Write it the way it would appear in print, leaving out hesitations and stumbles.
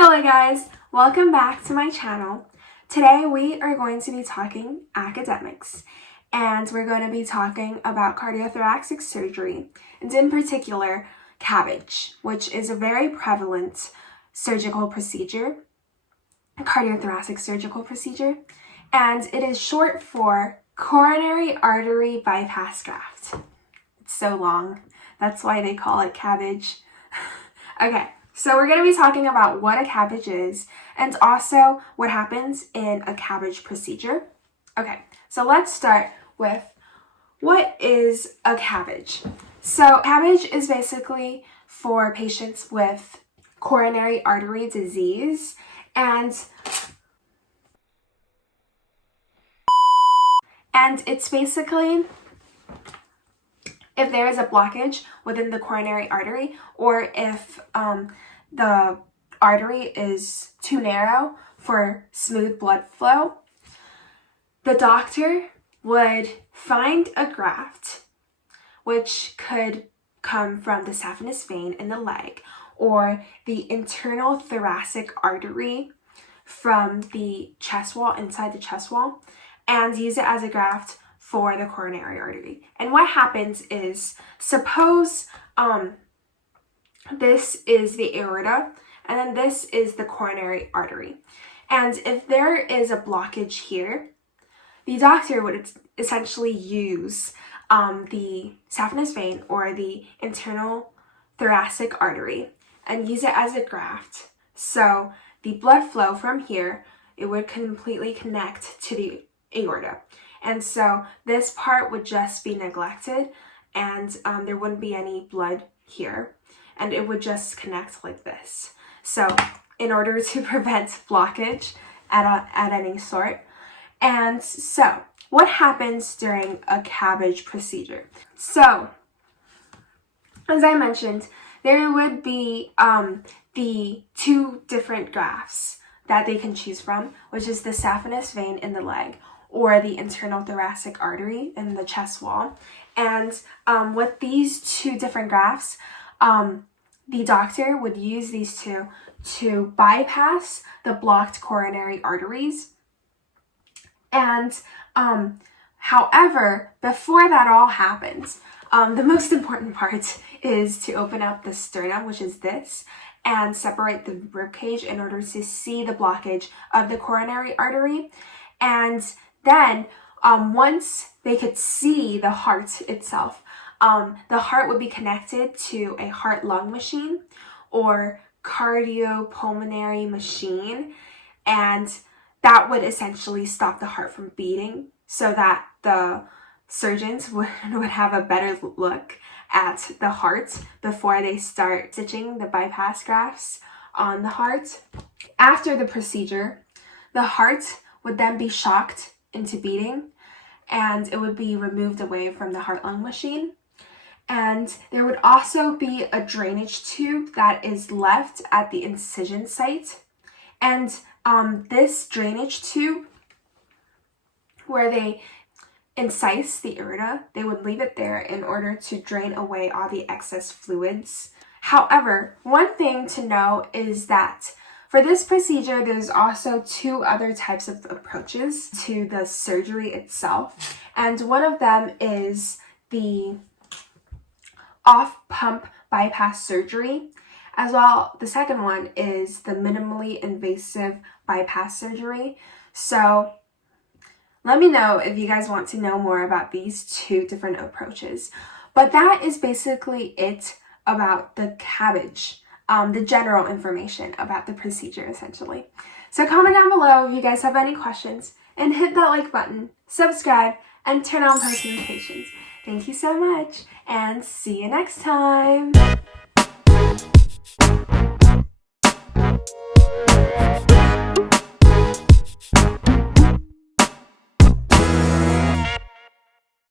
Hello guys, welcome back to my channel. Today we are going to be talking academics and we're going to be talking about cardiothoracic surgery and in particular CABG, which is a very prevalent surgical procedure, a cardiothoracic surgical procedure, and it is short for coronary artery bypass graft. It's so long, that's why they call it CABG. Okay. So we're going to be talking about what a CABG is and also what happens in a CABG procedure. Okay, so let's start with what is a CABG. So CABG is basically for patients with coronary artery disease and it's basically if there is a blockage within the coronary artery or if the artery is too narrow for smooth blood flow, the doctor would find a graft, which could come from the saphenous vein in the leg or the internal thoracic artery from the chest wall, inside the chest wall, and use it as a graft for the coronary artery. And what happens is, suppose this is the aorta, and then this is the coronary artery. And if there is a blockage here, the doctor would essentially use the saphenous vein or the internal thoracic artery and use it as a graft. So the blood flow from here, it would completely connect to the aorta. And so this part would just be neglected and there wouldn't be any blood here. And it would just connect like this. So in order to prevent blockage at any sort. And so what happens during a CABG procedure? So as I mentioned, there would be the two different grafts that they can choose from, which is the saphenous vein in the leg or the internal thoracic artery in the chest wall. And with these two different grafts, the doctor would use these two to bypass the blocked coronary arteries. And however, before that all happens, the most important part is to open up the sternum, which is this, and separate the ribcage in order to see the blockage of the coronary artery. And then once they could see the heart itself, the heart would be connected to a heart-lung machine or cardiopulmonary machine, and that would essentially stop the heart from beating so that the surgeons would have a better look at the heart before they start stitching the bypass grafts on the heart. After the procedure, the heart would then be shocked into beating and it would be removed away from the heart-lung machine. And there would also be a drainage tube that is left at the incision site. And this drainage tube, where they incise the aorta, they would leave it there in order to drain away all the excess fluids. However, one thing to know is that for this procedure, there's also two other types of approaches to the surgery itself. And one of them is the off-pump bypass surgery, as well. The second one is the minimally invasive bypass surgery. So let me know if you guys want to know more about these two different approaches. But that is basically it about the CABG, the general information about the procedure essentially. So comment down below if you guys have any questions and hit that like button, subscribe, and turn on post notifications. Thank you so much, and see you next time.